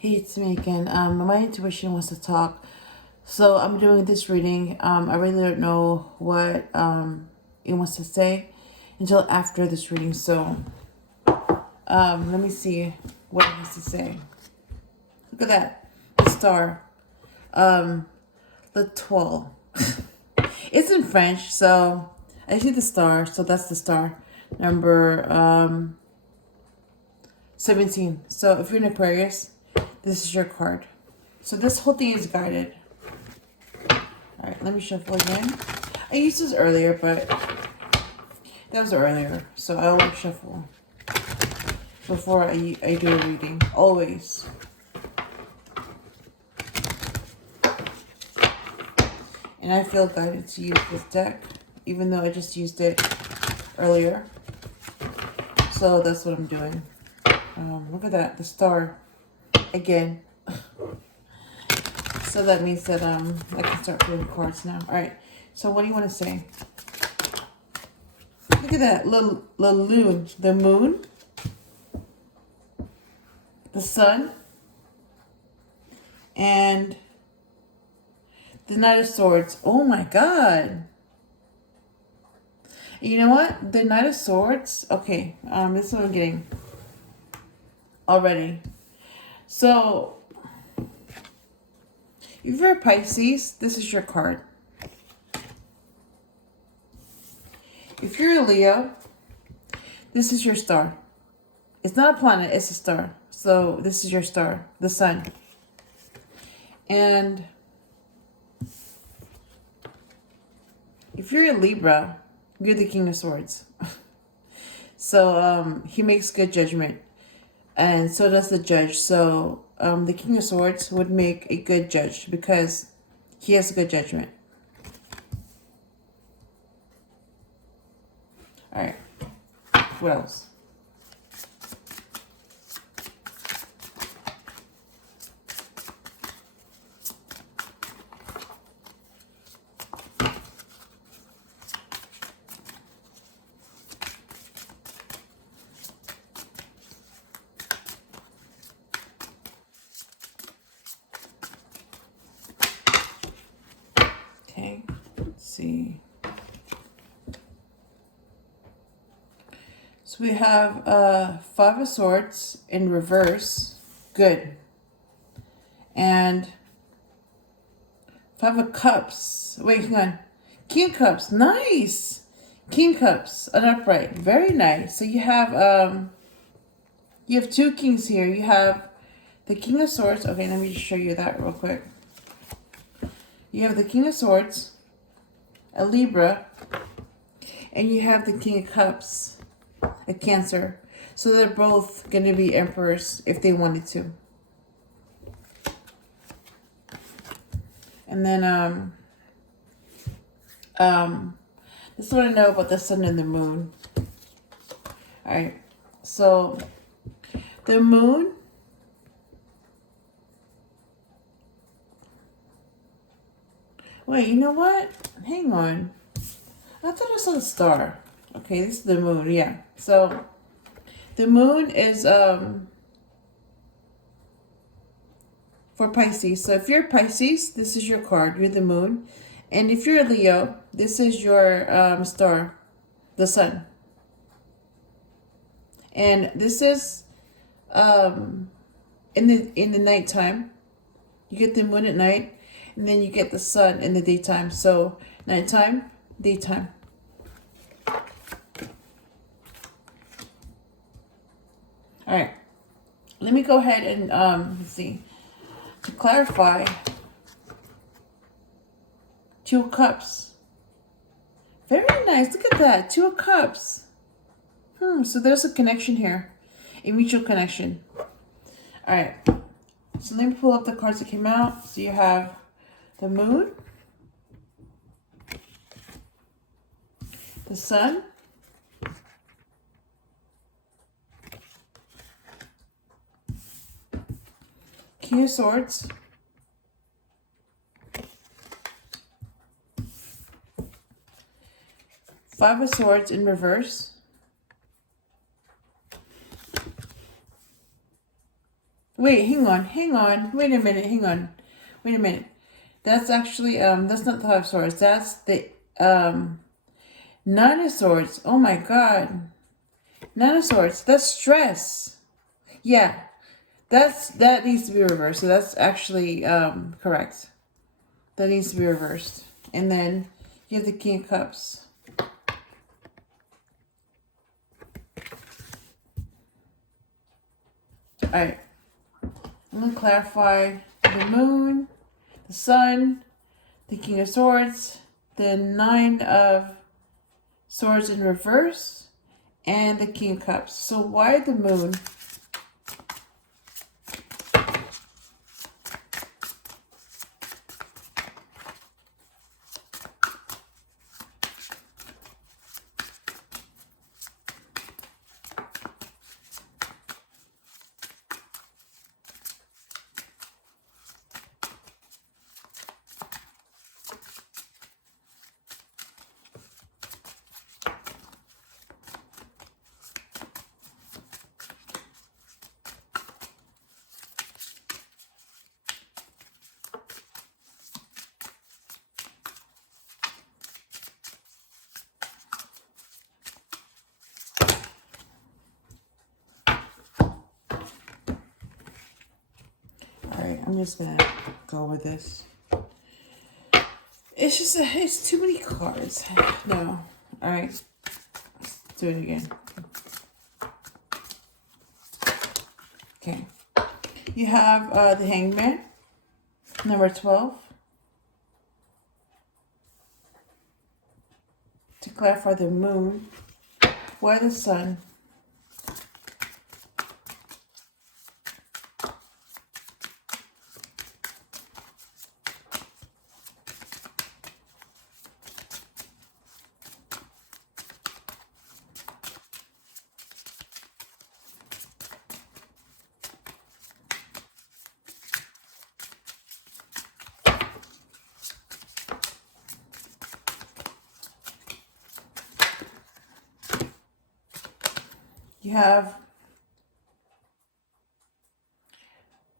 Hey, it's me again. My intuition wants to talk, so I'm doing this reading. I really don't know what it wants to say until after this reading. So, let me see what it has to say. Look at that, the star, the 12. It's in French, so I see the star. So that's the star number 17. So if you're an Aquarius, this is your card. So this whole thing is guided. Alright, let me shuffle again. I used this earlier, but that was earlier. So I always shuffle before I do a reading. Always. And I feel guided to use this deck, even though I just used it earlier. So that's what I'm doing. Look at that, the star again. So that means that I can start pulling cards now. All right. So what do you want to say? Look at that, the moon, the sun, and the Knight of Swords. Oh my God. You know what? The Knight of Swords. Okay. This is what I'm getting already. So, if you're a Pisces, this is your card. If you're a Leo, this is your star. It's not a planet, it's a star. So, this is your star, the sun. And if you're a Libra, you're the King of Swords. So, he makes good judgment. And so does the judge. So the King of Swords would make a good judge because he has a good judgment. All right. What else? Okay, let's see. So we have Five of Swords in reverse, good. And Five of Cups. Wait, hang on. King of Cups, nice. King of Cups, an upright, very nice. So you have two kings here. You have the King of Swords. Okay, let me just show you that real quick. You have the King of Swords, a Libra, and you have the King of Cups, a Cancer. So they're both going to be emperors if they wanted to. And then, this is what I know about the sun and the moon. All right. So the moon, wait, you know what? Hang on. I thought I saw the star. Okay, this is the moon, yeah. So the moon is for Pisces. So if you're Pisces, this is your card. You're the moon. And if you're a Leo, this is your star, the sun. And this is in the nighttime. You get the moon at night. And then you get the sun in the daytime. So nighttime, daytime. All right. Let me go ahead and let's see. To clarify, Two of Cups. Very nice. Look at that. Two of Cups. So there's a connection here. A mutual connection. All right. So let me pull up the cards that came out. So you have the moon, the sun, King of Swords, Five of Swords in reverse, Wait, hang on. Wait a minute, hang on. Wait a minute. That's actually, that's not the Five of Swords. That's the, Nine of Swords. Oh my God. Nine of Swords. That's stress. Yeah. That needs to be reversed. So that's actually, correct. That needs to be reversed. And then you have the King of Cups. Alright. I'm going to clarify the Moon, the Sun, the King of Swords, the Nine of Swords in reverse, and the King of Cups. So why the Moon? Alright, I'm just gonna go with this. It's just, it's too many cards. No. Alright. Let's do it again. Okay. You have the Hangman, number 12. To clarify the Moon, why the Sun?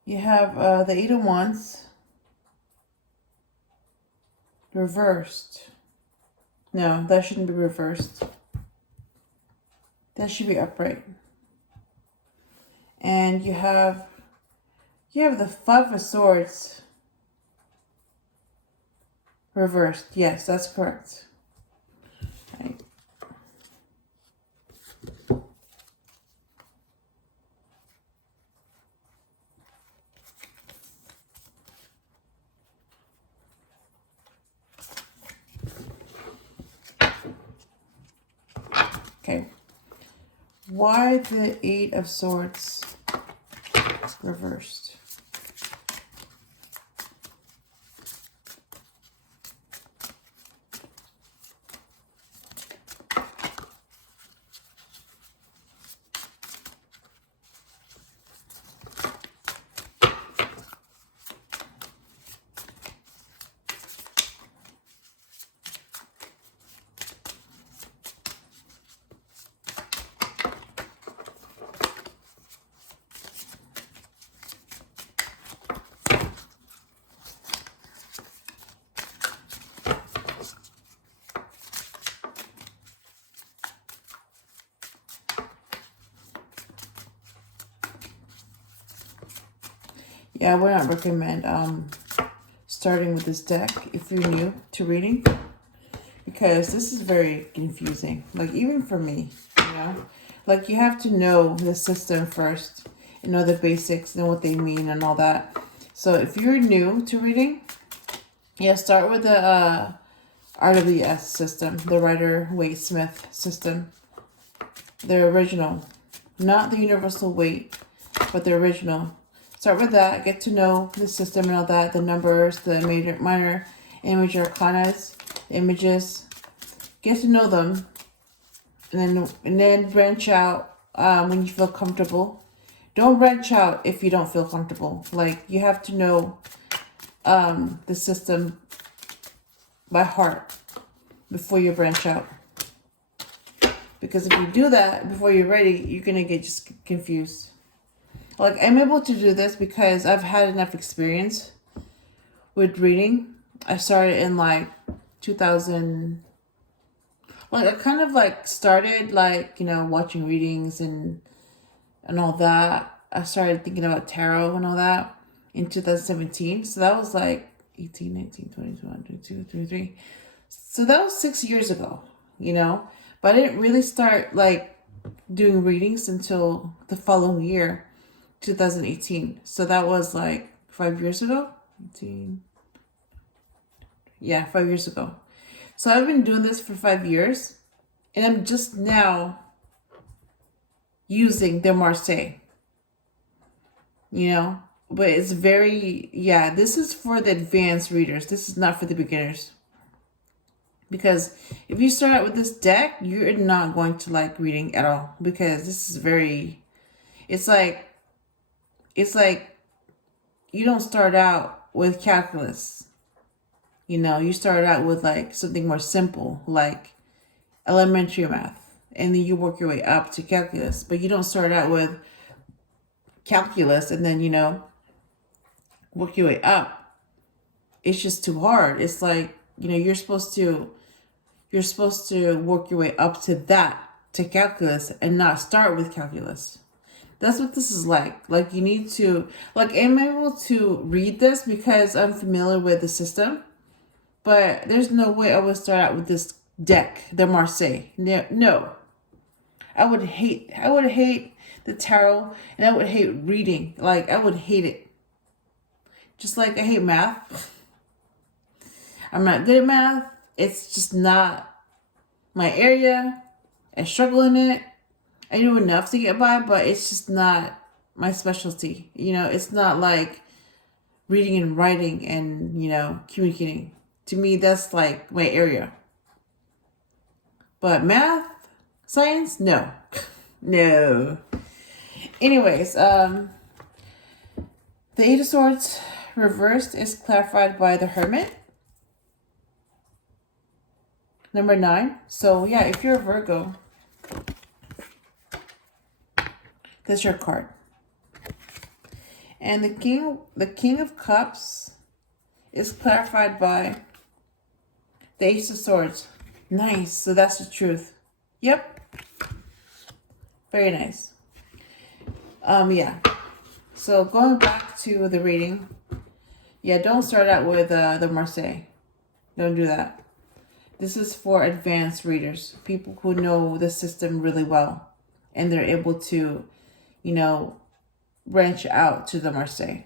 You have the Eight of Wands reversed. No, that shouldn't be reversed. That should be upright. And you have the Five of Swords reversed. Yes, that's correct. Right. Okay. Why the Eight of Swords reversed? Yeah, I would not recommend starting with this deck if you're new to reading, because this is very confusing. Like, even for me, you know, like, you have to know the system first and know the basics and what they mean and all that. So if you're new to reading, yeah, start with the RWS system, the Rider-Waite-Smith system, the original, not the universal weight, but the original. Start with that, get to know the system and all that, the numbers, the major, minor, and major arcanas, images. Get to know them, and then branch out when you feel comfortable. Don't branch out if you don't feel comfortable. Like, you have to know the system by heart before you branch out. Because if you do that before you're ready, you're gonna get just confused. Like, I'm able to do this because I've had enough experience with reading. I started in like 2000. Like, I kind of like started like, watching readings and all that. I started thinking about tarot and all that in 2017. So that was like 18, 19, 20, 21, 22, 23. So that was 6 years ago, But I didn't really start like doing readings until the following year, 2018. So that was like 5 years ago. 18. Yeah, 5 years ago. So I've been doing this for 5 years, and I'm just now using the Marseille, But it's very, this is for the advanced readers. This is not for the beginners. Because if you start out with this deck, you're not going to like reading at all. Because this is very, it's like you don't start out with calculus. You start out with like something more simple, like elementary math. And then you work your way up to calculus. But you don't start out with calculus and then, work your way up. It's just too hard. It's like, you're supposed to work your way up to that, to calculus, and not start with calculus. That's what this is like. Like, you need to, like, I'm able to read this because I'm familiar with the system, but there's no way I would start out with this deck, the Marseille. No. I would hate the tarot, and I would hate reading. Like, I would hate it. Just like I hate math. I'm not good at math. It's just not my area. I struggle in it. I do enough to get by, but it's just not my specialty. It's not like reading and writing and, communicating. To me, that's like my area. But math, science, no. No. Anyways, the Eight of Swords reversed is clarified by the Hermit. Number 9. So yeah, if you're a Virgo, that's your card. And the King of Cups is clarified by the Ace of Swords. Nice. So that's the truth. Yep. Very nice. Yeah. So going back to the reading, don't start out with the Marseille. Don't do that. This is for advanced readers, people who know the system really well, and they're able to, branch out to the Marseille.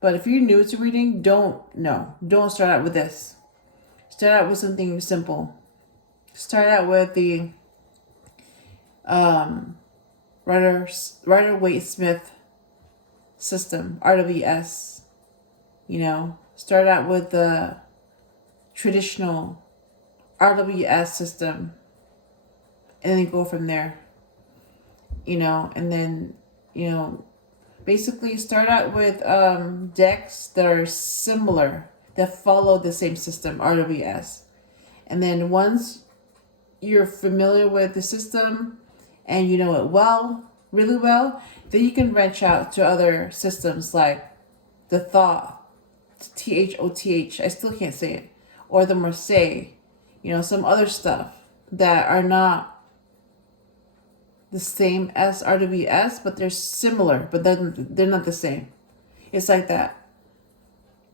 But if you're new to reading, don't start out with this. Start out with something simple. Start out with the Rider-Waite-Smith system, RWS. Start out with the traditional RWS system, and then go from there. And then, basically start out with decks that are similar, that follow the same system, RWS. And then once you're familiar with the system and you know it really well, then you can branch out to other systems like the Thoth, Thoth, I still can't say it, or the Marseille, some other stuff that are not the same as RWS, but they're similar, but they're not the same. It's like that.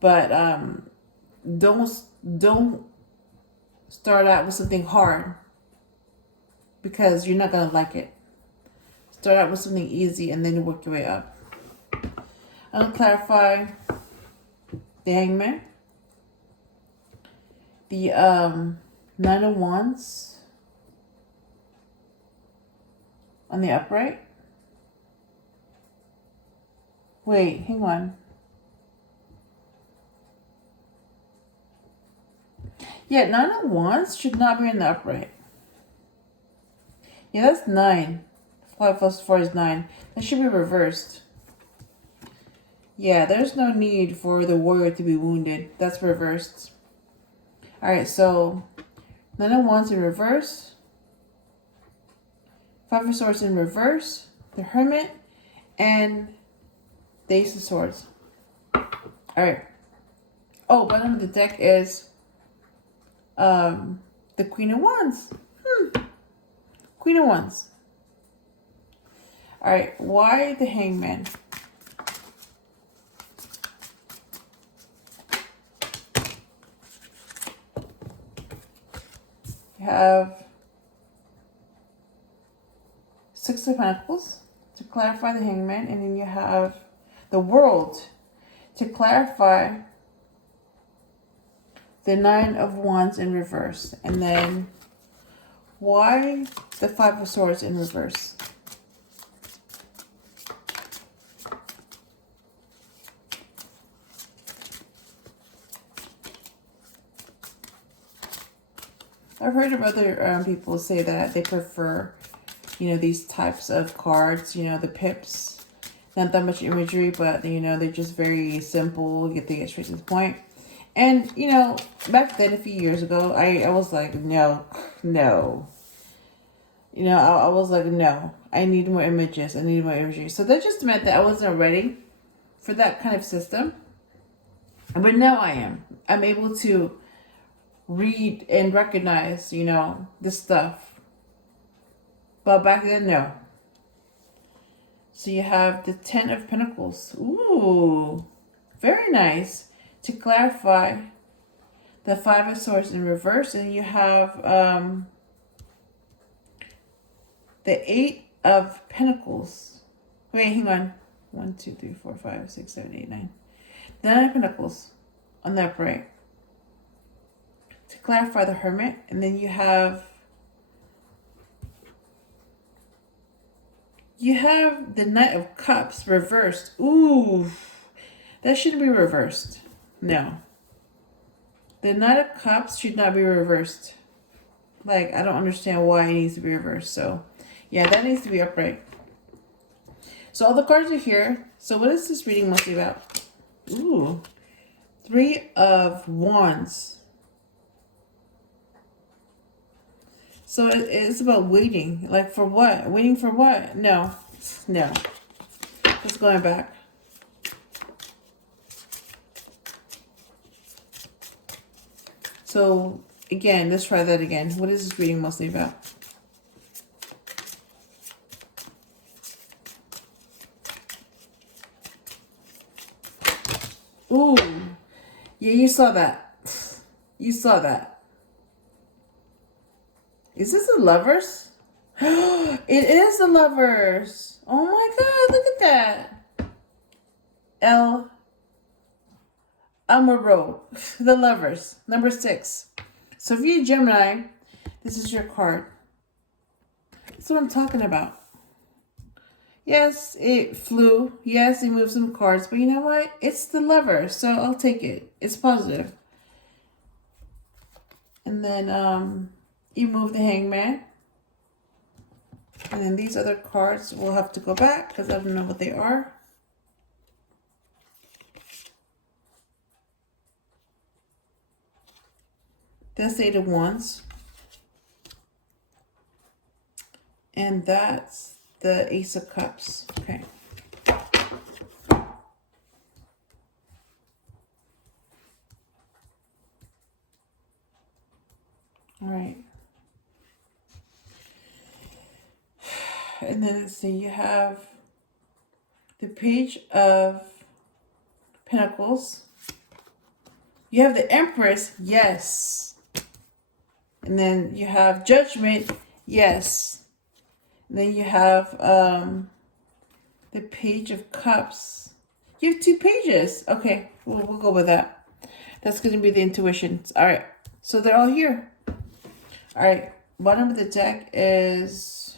But don't start out with something hard, because you're not gonna like it. Start out with something easy and then you work your way up. I'll clarify the Hangman, the 9 of Wands on the upright. Wait, hang on. Yeah, 9 of Wands should not be in the upright. Yeah, that's 9. 5 plus 4 is 9. That should be reversed. Yeah, there's no need for the warrior to be wounded. That's reversed. Alright, so 9 of Wands in reverse. 5 of Swords in reverse. The Hermit. and the Ace of Swords. All right. Oh, bottom of the deck is the Queen of Wands. Queen of Wands. All right. Why the Hangman? You have Six of Pentacles to clarify the Hangman, and then you have the World to clarify the Nine of Wands in reverse. And then why the Five of Swords in reverse? I've heard of other people say that they prefer, you know, these types of cards, you know, the pips. Not that much imagery, but, you know, they're just very simple. They get straight to the point. And, you know, back then, a few years ago, I was like, no. You know, I was like, no. I need more images. I need more imagery. So that just meant that I wasn't ready for that kind of system. But now I am. I'm able to read and recognize, you know, this stuff. But back then, no. So you have the Ten of Pentacles. Ooh, very nice. To clarify the Five of Swords in reverse. And you have the Eight of Pentacles. Wait, hang on. 1, 2, 3, 4, 5, 6, 7, 8, 9. The Nine of Pentacles on the upright. To clarify the Hermit. And then you have the Knight of Cups reversed. Ooh, that shouldn't be reversed. No. The Knight of Cups should not be reversed. Like, I don't understand why it needs to be reversed. So, yeah, that needs to be upright. So, all the cards are here. So, what is this reading mostly about? Ooh. Three of Wands. So it's about waiting. Like, for what? Waiting for what? No. No. Just going back. So, again, let's try that again. What is this reading mostly about? Ooh. Yeah, you saw that. You saw that. Is this the Lovers? It is the Lovers. Oh my God, look at that. El Amaro, the Lovers, number 6. So if you're a Gemini, this is your card. That's what I'm talking about. Yes, it flew. Yes, it moved some cards. But you know what? It's the Lovers, so I'll take it. It's positive. And then you move the Hangman. And then these other cards will have to go back because I don't know what they are. That's Eight of Wands. And that's the Ace of Cups. Okay. All right. And then let's see, you have the Page of Pentacles. You have the Empress, yes. And then you have Judgment, yes. And then you have the Page of Cups. You have 2 pages. Okay, we'll go with that. That's going to be the intuition. All right, so they're all here. All right, bottom of the deck is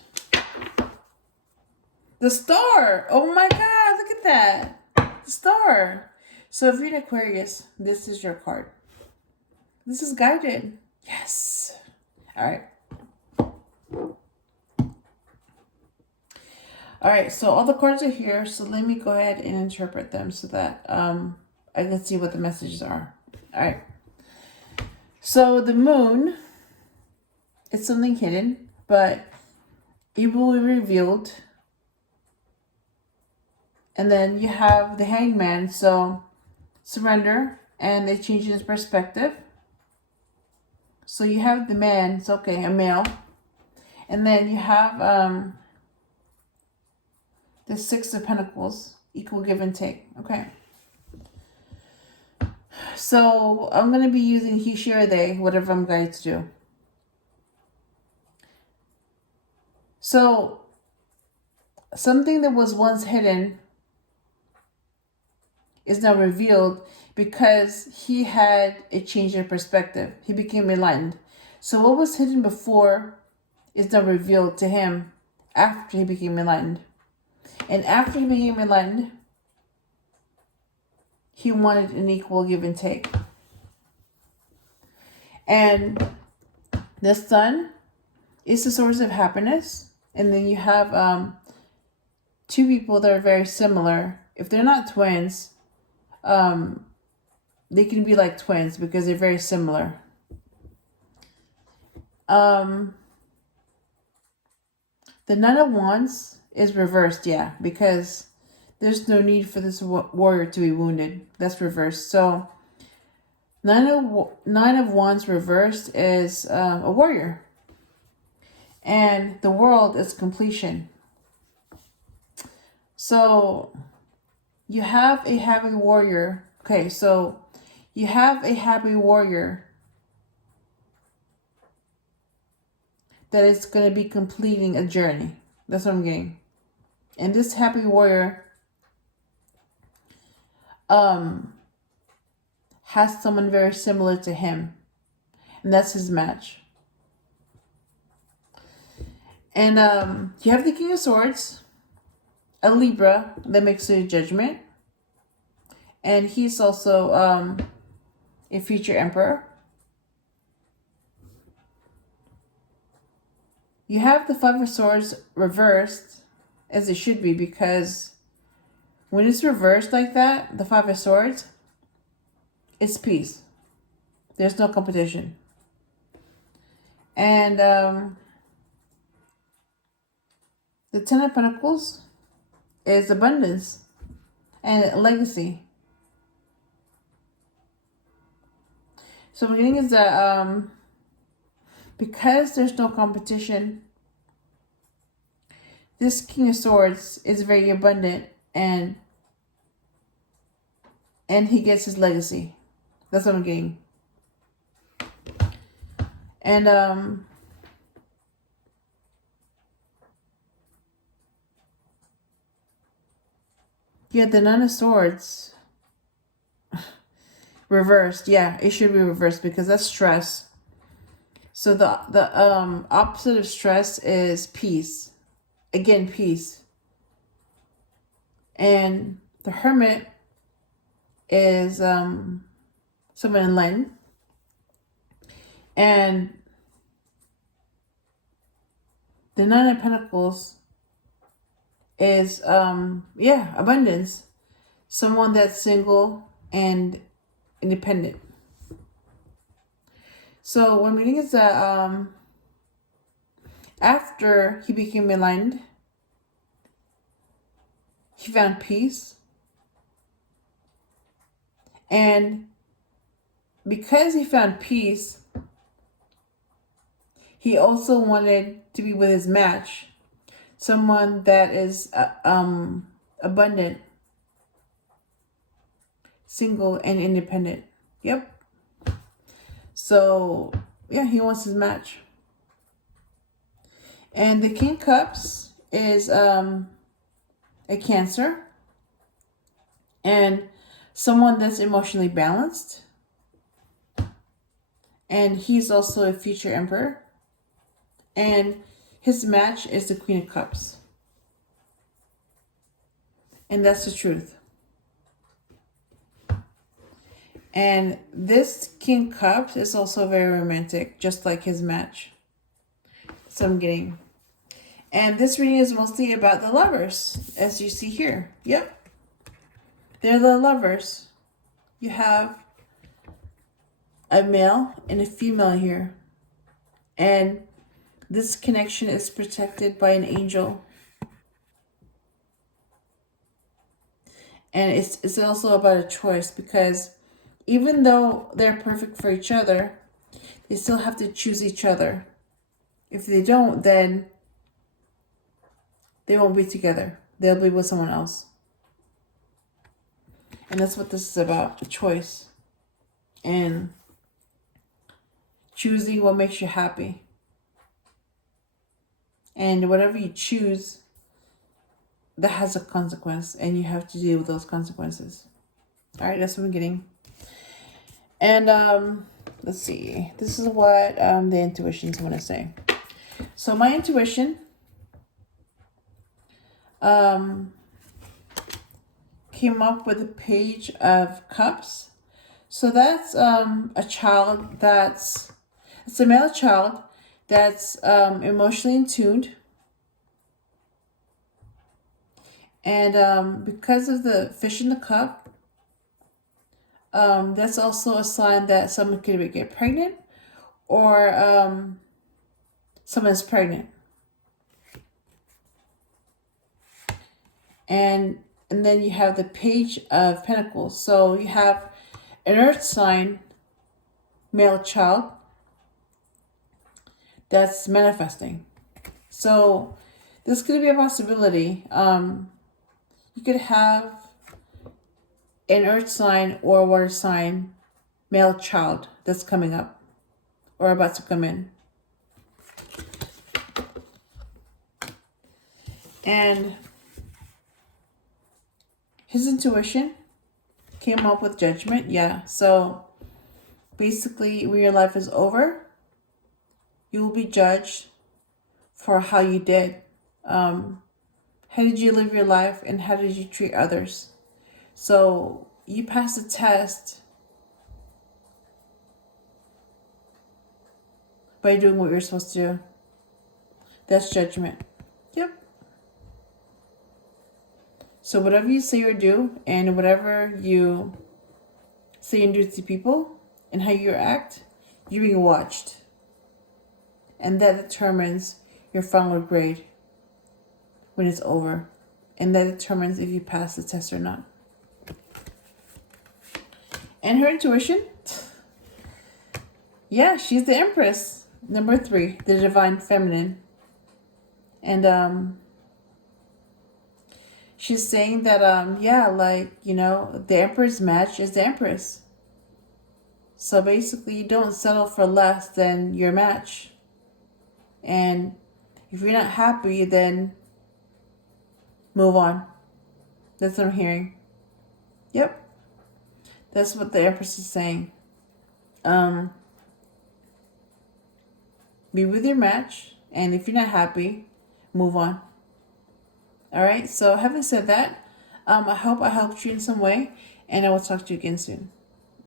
the Star. Oh my God, look at that. The Star. So if you're an Aquarius, this is your card. This is guided. Yes. All right. All right, so all the cards are here. So let me go ahead and interpret them so that I can see what the messages are. All right. So the Moon, it's something hidden, but it will be revealed And then you have the Hangman, so surrender, and they change his perspective. So you have the man, it's okay, a male. And then you have the Six of Pentacles, equal give and take. Okay. So I'm going to be using he, she, or they, whatever I'm guided to do. So something that was once hidden is now revealed because he had a change in perspective. He became enlightened. So what was hidden before is now revealed to him after he became enlightened. And after he became enlightened, he wanted an equal give and take. And the sun is the source of happiness. And then you have two people that are very similar. If they're not twins, they can be like twins because they're very similar. The Nine of Wands is reversed, yeah, because there's no need for this warrior to be wounded. That's reversed. So Nine of Wands reversed is a warrior. And the world is completion. So you have a happy warrior. Okay, so you have a happy warrior that is going to be completing a journey. That's what I'm getting. And this happy warrior has someone very similar to him. And that's his match. And you have the King of Swords, a Libra that makes a judgment. And he's also a future emperor. You have the Five of Swords reversed, as it should be, because when it's reversed like that, the Five of Swords, it's peace. There's no competition. And the Ten of Pentacles is abundance and legacy. So what I'm getting is that because there's no competition, this King of Swords is very abundant and he gets his legacy. That's what I'm getting. And yeah, the Nine of Swords reversed. Yeah, it should be reversed because that's stress. So the opposite of stress is peace. Again, peace. And the Hermit is someone enlightened. And the Nine of Pentacles is abundance. Someone that's single and independent. So what I'm reading is that after he became enlightened, he found peace. And because he found peace, he also wanted to be with his match. Someone that is abundant, single, and independent. Yep. So, yeah, he wants his match. And the King of Cups is a Cancer. And someone that's emotionally balanced. And he's also a future emperor. And his match is the Queen of Cups. And that's the truth. And this King of Cups is also very romantic, just like his match. So I'm getting. And this reading is mostly about the lovers, as you see here. Yep. They're the lovers. You have a male and a female here. And this connection is protected by an angel. And it's also about a choice, because even though they're perfect for each other, they still have to choose each other. If they don't, then they won't be together. They'll be with someone else. And that's what this is about, a choice. And choosing what makes you happy. And whatever you choose, that has a consequence, and you have to deal with those consequences. All right, that's what I'm getting. And let's see. This is what the intuitions want to say. So my intuition came up with a Page of Cups. So that's a child it's a male child that's emotionally in tuned. And because of the fish in the cup, that's also a sign that someone could get pregnant, or someone's pregnant. And then you have the Page of Pentacles. So you have an earth sign male child that's manifesting. So this could be a possibility. You could have an earth sign or a water sign male child that's coming up or about to come in. And his intuition came up with Judgment. Yeah, so basically when your life is over, you will be judged for how you did. How did you live your life, and how did you treat others? So you passed the test by doing what you're supposed to do. That's Judgment. Yep. So whatever you say or do, and whatever you say and do to people, and how you act, you're being watched. And that determines your final grade when it's over. And that determines if you pass the test or not. And her intuition, yeah, she's the Empress. Number 3, the Divine Feminine. And she's saying that, yeah, like, you know, the Emperor's match is the Empress. So basically, you don't settle for less than your match. And if you're not happy, then move on. That's what I'm hearing. Yep. That's what the Empress is saying. Be with your match, and if you're not happy, move on. All right. So having said that, I hope I helped you in some way, and I will talk to you again soon.